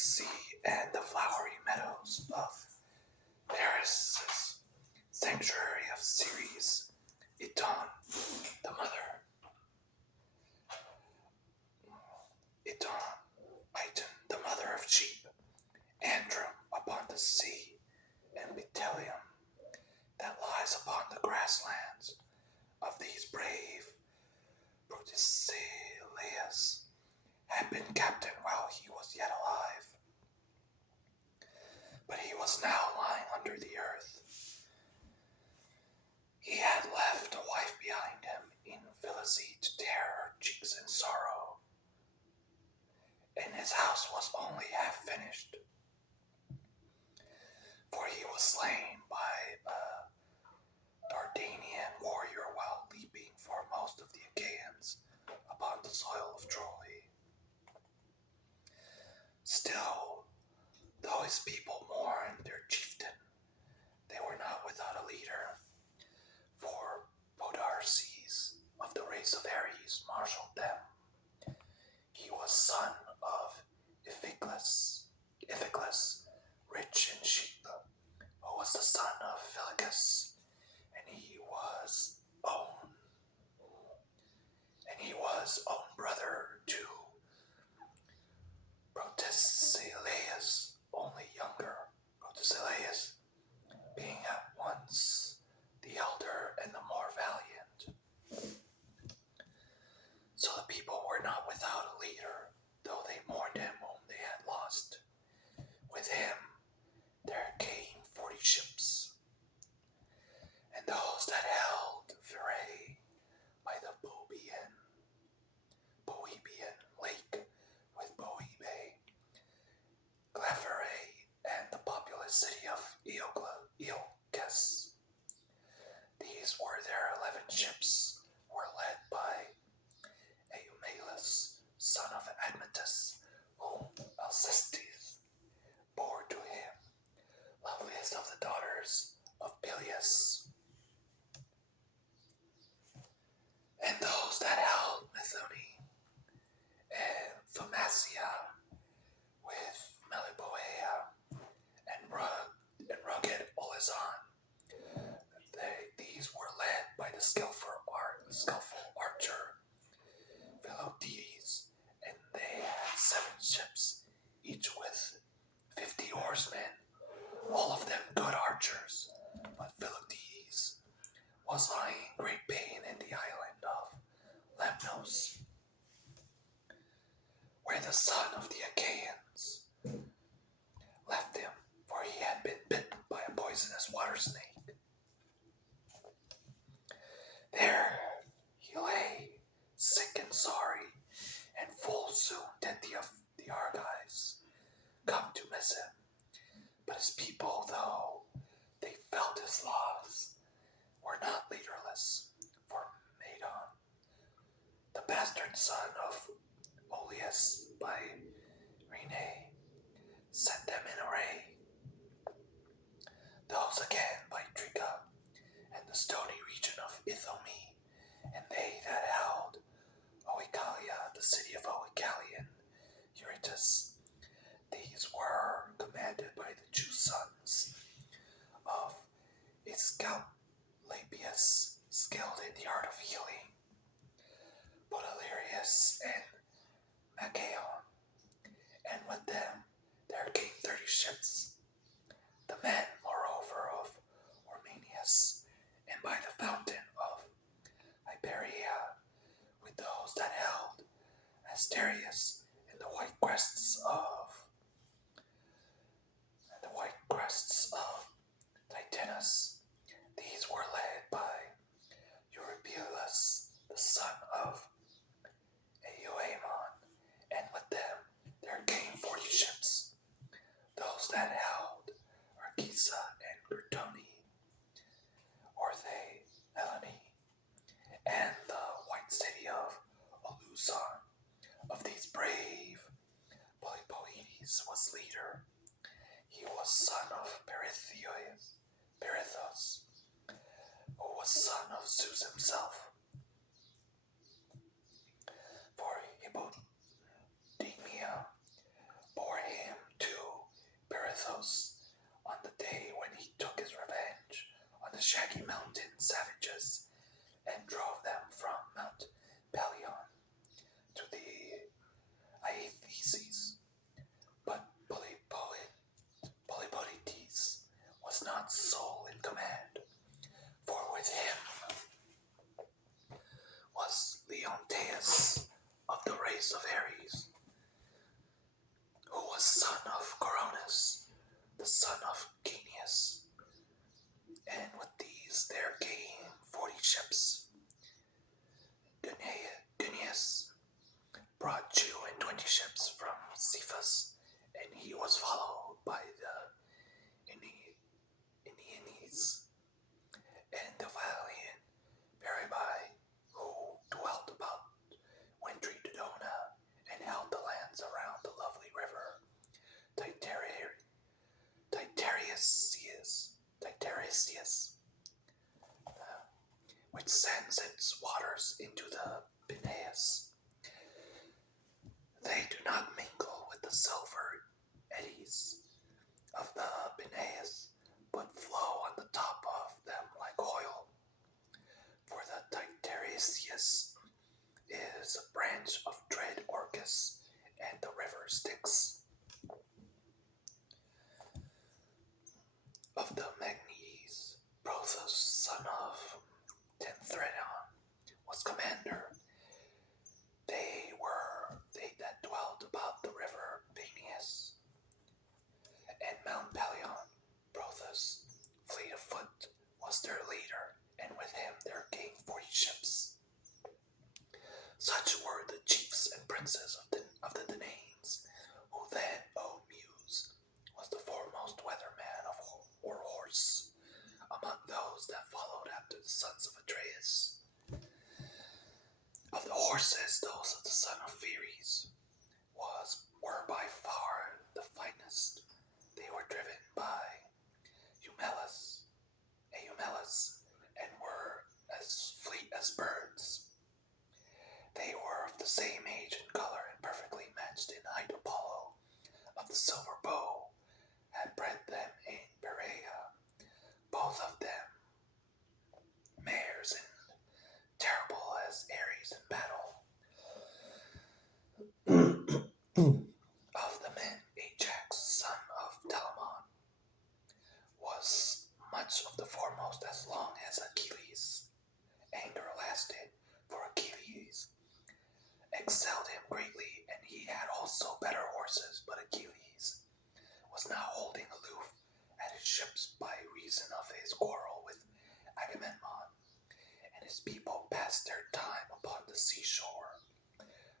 sea and the flowery meadows of Paris' sanctuary of Ceres, Iton, the mother, Iton, Iton, the mother of sheep, Antrim upon the sea, and Betellium that lies upon the grasslands of these brave Protesilaus had been captain while he was yet alive, but he was now lying under the earth. He had left a wife behind him in Philistine to tear her cheeks in sorrow, and his house was only half finished, for he was slain by a Dardanian warrior while leaping foremost of the Achaeans upon the soil of Troy. Still, though his people mourned their chieftain, they were not without a leader, for Podarces of the race of Ares marshaled them. He was son of Iphiclus, rich in sheep, who was the son of Phylacus, and he was own brother to Protesilaus, only younger, Protesilaus being at once the elder and the more valiant. So the people were not without a leader, though they mourned him whom they had lost. With him there came 40 ships, and those that held Pherae by the Boebian lake with Boebe, Glephyrae, and the populous city of Iolcus. These were their 11 ships, were led by Eumelus, son of Admetus, whom Alcestis bore to him, loveliest of the daughters of Peleus. And those that held Methone and Thaumacia with Meliboea and rugged Olizon. These were led by the skillful archer Philoctetes, and they had 7 ships, each with 50 horsemen, all of them good archers. But Philoctetes was lying in great pain in the island of Lemnos, where the son of the Achaeans left him, for he had been bitten by a poisonous water snake. There he lay, sick and sorry, and full soon did the Argives come to miss him. But his people, though they felt his loss, were not leaderless, for Medon, the bastard son of Oleus by Rene, set them in array. Those again by Trica and the stony region of Ithome, and they that held Oicalia, the city of Oicalian Eurytus. These were commanded by the 2 sons of Aesculapius, skilled in the art of healing, Podalirius and Machaon, and with them there came 30 ships. The men, moreover, of Ormenius, and by the fountain of Iberia, with those that held Asterius and the white crests of Titanus. These were led by Eurypylus, the son of Euaemon, and with them there came 40 ships, those that held Argisa and Gurtoni, Orthe, Melanie, and the white city of Oluson. Of these brave, Polypoetes was leader. He was son of Perithous, who was son of Zeus himself. For Hippodamia bore him Porthos on the day when he took his revenge on the Shaggy Mountain savages and drove them from Mount Pelion to the Aethys. But Polypoetes was not sole in command, for with him was Leonteus of the race of Ares, who was son of Coronis, the son of Caeneus. And with these there came 40 ships. Guneus brought 20 ships from Cephas, and he was followed by the Aenians and the valiant Peribai, who dwelt about wintry Dodona and held the lands around the lovely river Titaresius, which sends its waters into the Peneus. They do not mingle with the silver eddies of the Peneus, but flow on the top of them like oil. For the Titaresius is a branch of dread Orcus and the river Styx. Of the Magnetes, Prothous, son of Tenthredon, was commander. They that dwelt about the river Peneus. And Mount Pelion, Prothous, fleet of foot, was their leader, and with him there came 40 ships. Such were the chiefs and princes of the Danaans, who then, O Muse, was the foremost weatherman or horse among those that followed after the sons of Atreus. Of the horses, those of the son of Pheres were by far the finest. They were driven by Eumelus, and were as fleet as birds. They were of the same age and color and perfectly matched in height. Apollo of the silver bow had bred them in Perea, both of them mares and terrible as Ares in battle. Of the men, Ajax, son of Telamon, was much of the foremost as long as Achilles. Anger lasted, for Achilles excelled him greatly, and he had also better horses, but Achilles was now holding aloof at his ships by reason of his quarrel with Agamemnon, and his people passed their time upon the seashore,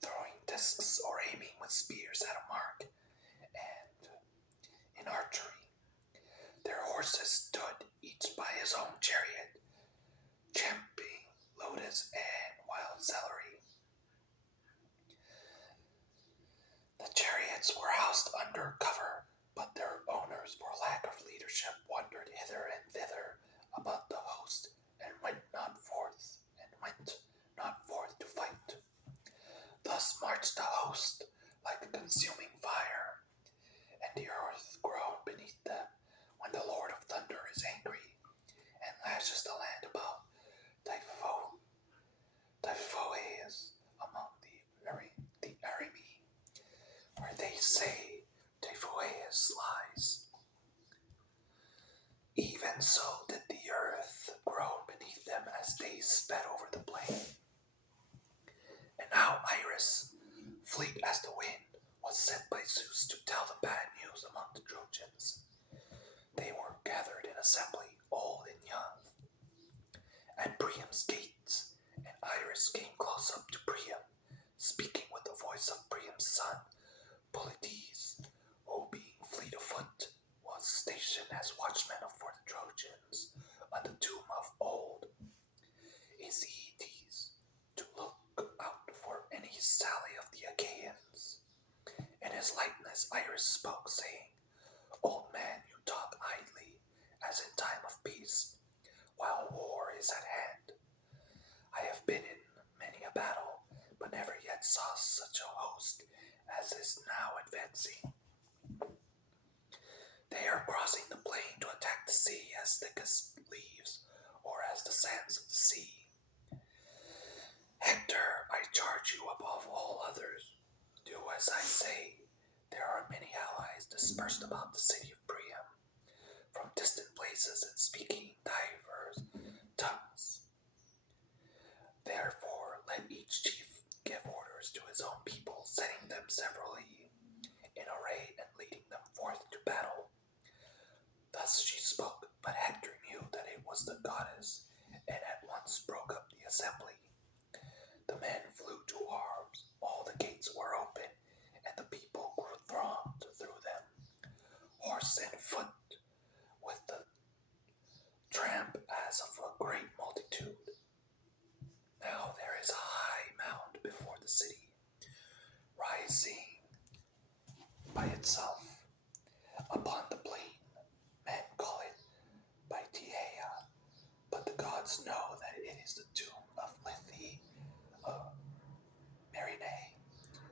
throwing discs or aiming with spears at a mark, and in archery. Their horses stood each by his own chariot, champing lotus and wild celery. The chariots were housed under cover, but their owners, for lack of leadership, wandered hither and thither about the host, and went not forth to fight. Thus marched the host like a consuming fire, and the earth groaned beneath them when the Lord of Thunder is angry, and lashes the land about Typhoeus among the Arimi, where they say Typhoeus lies. Even so did the earth groan beneath them as they sped over the plain. And now Iris, fleet as the wind, was sent by Zeus to tell the bad news among the Trojans. They were gathered in assembly, old and young, at Priam's gates, and Iris came close up to Priam, speaking with the voice of Priam's son, Polites, who being fleet of foot, was stationed as watchman for the Trojans on the tomb of old Aeetes, to look out for any sally of the Achaeans. In his likeness Iris spoke, saying, Old man, you talk idly, as in time of peace, while war is at hand. I have been in many a battle, but never yet saw such a host as is now advancing. They are crossing the plain to attack the sea as thick as leaves or as the sands of the sea. Hector, I charge you above all others, do as I say. There are many allies dispersed about the city of Priam, from distant places and speaking diverse tongues. Therefore, let each chief give orders to his own people, setting them severally in array and leading them forth to battle. Thus she spoke, but Hector knew that it was the goddess, and at once broke up the assembly. The men flew to arms, all the gates were open, and the people thronged through them, horse and foot, with the tramp as of a great multitude. Now there is a high mound before the city, rising by itself upon the plain. Men call it Baetia, but the gods know that it is the tomb of Lethe of Merine.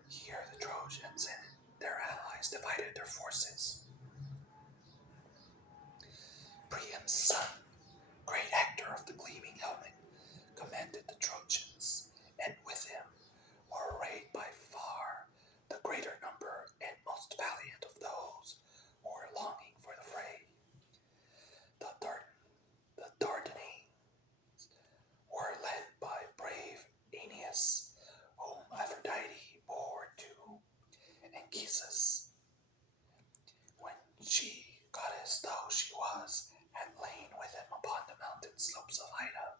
Here the Trojans and their allies divided their forces. Priam's son, great Hector of the gleaming helmet, commanded the Trojans, and with him were arrayed by far the greater number and most valiant of those who were longing for the fray. The Dardanelles were led by brave Aeneas, whom Aphrodite bore to Anchises, when she, goddess though she was, had lain with him upon the mountain slopes of Ida.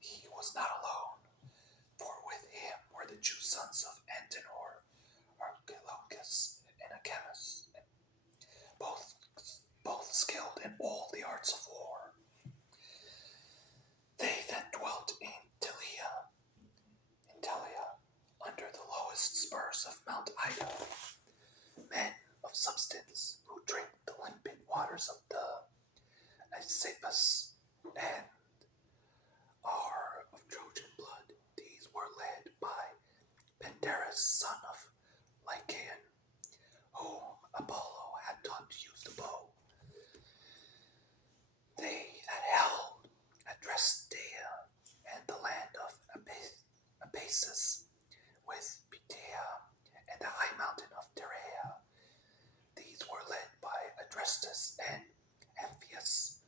He was not alone, for with him were the two sons of Antenor, Archilochus and Acamas, both skilled in all the arts of war. They that dwelt in Telia, under the lowest spurs of Mount Ida, men of substance who drink the limpid waters of the Aesopus and are of Trojan blood. These were led by Pandarus, son of Lycaon, whom Apollo had taught to use the bow. They had held Adrastea and the land of Apasus, with Ptea and the high mountain of Terea. These were led by Adrastus and Amphius,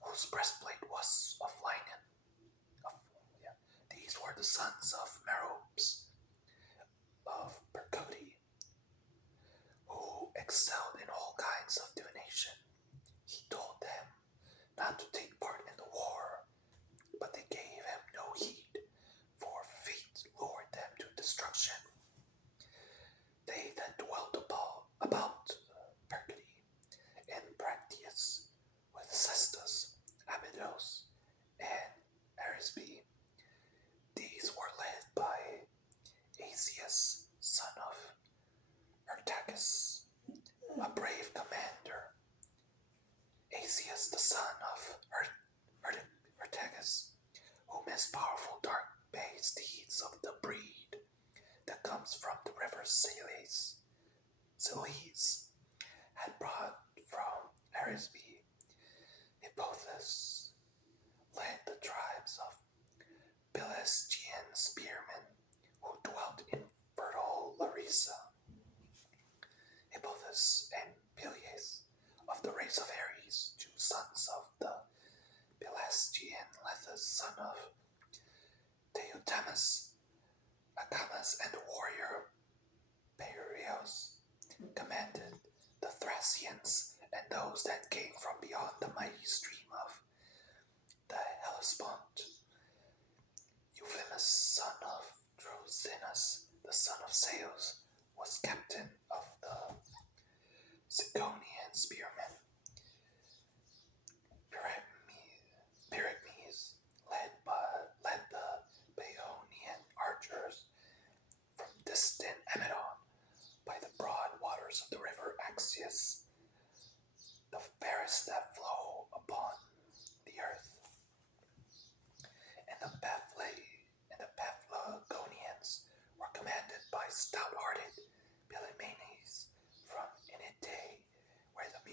whose breastplate was of linen. These were the sons of Merops of Percote, who excelled in all kinds of divination. He told them not to take part in the war, but they gave him no heed, for fate lured them to destruction. They that dwelt about Percote and Bractius, with Cestus, Abydos, and Arisbe, these were led by Asius, son of Hyrtacus, a brave commander. Asius, the son of Hyrtacus, whom his powerful dark bay steeds of the breed that comes from the river Seleucus had brought from Arisbe. Hippothous led the tribes of Pelasgian spearmen who dwelt in fertile Larissa. Hippothous and Peleus, of the race of Ares, two sons of the Pelasgian Lethus, son of Theodamas, Acamas, and the warrior Pereus, commanded the Thracians and those that came from beyond the mighty stream of the Hellespont. Euphemus, son of Trozinus, the son of Zeus, was captain of the Ciconian spearmen. Pyrrhus led the Paeonian archers from distant Amydon by the broad waters of the river Axius, the fairest that flow upon the earth. And the Paphlagonians were commanded by stout-hearted Pylaemenes from Enete, where the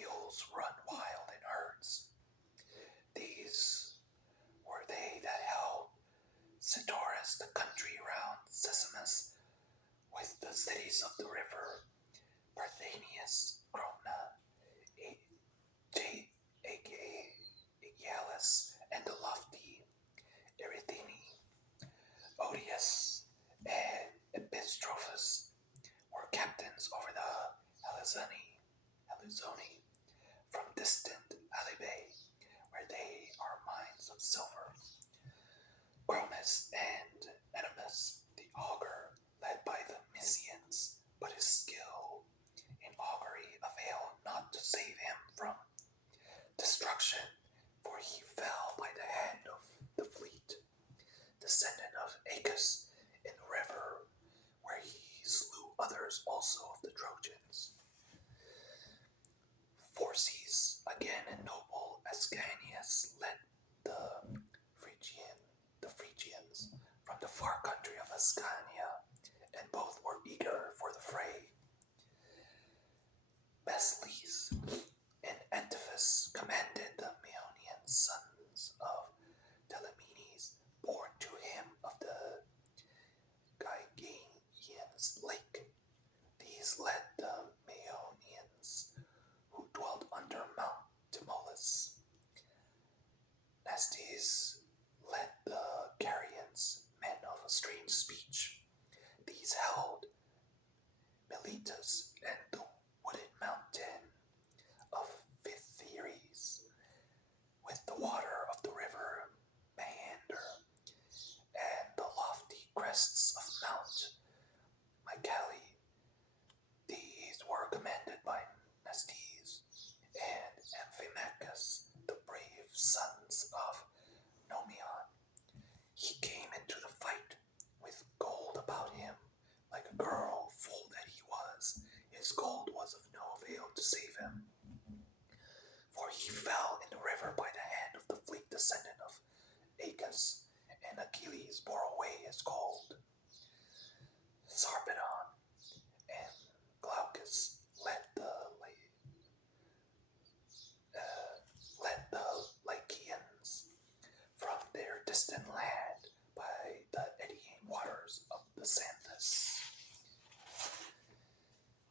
the cities of the river, Parthenius, Cromna, Aegialus, and the lofty Erythini, Odius, and Epistrophus were captains over the Helizoni from distant Alibe, where they are mines of silver. Chromis and Edemus, the augur, led by the Mysians, but his skill in augury availed not to save him from destruction, for he fell by the hand of the fleet, descendant of Aeacus, in the river, where he slew others also of the Trojans. Forces, again and noble Ascanius, led the Phrygians from the far country of Ascania, and both were eager for the fray. Mesles and Antiphus commanded the Maeonian sons of Telemenes, born to him of the Gygaeans lake. These led the Maeonians who dwelt under Mount Tmolus. Nastes led the Carians, men of a strange speech. These held Miletus and the wooded mountain of Vithyres, with the water of the river Maeander, and the lofty crests of Mount Mycale. These were commanded by Nastes and Amphimachus, the brave sons of Nomion. He came into the fight with gold about him, like a girl, fool that he was. His gold was of no avail to save him, for he fell in the river by the hand of the fleet descendant of Aeacus, and Achilles bore away his gold. Sarpedon and Glaucus led the Lycians from their distant land by the eddying waters of the Xanthus.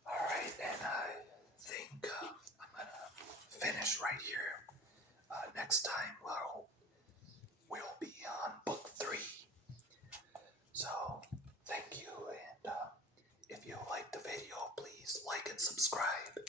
Alright, and I think I'm gonna finish right here. Next time we'll be on book 3. So, thank you, and if you like the video, please like and subscribe.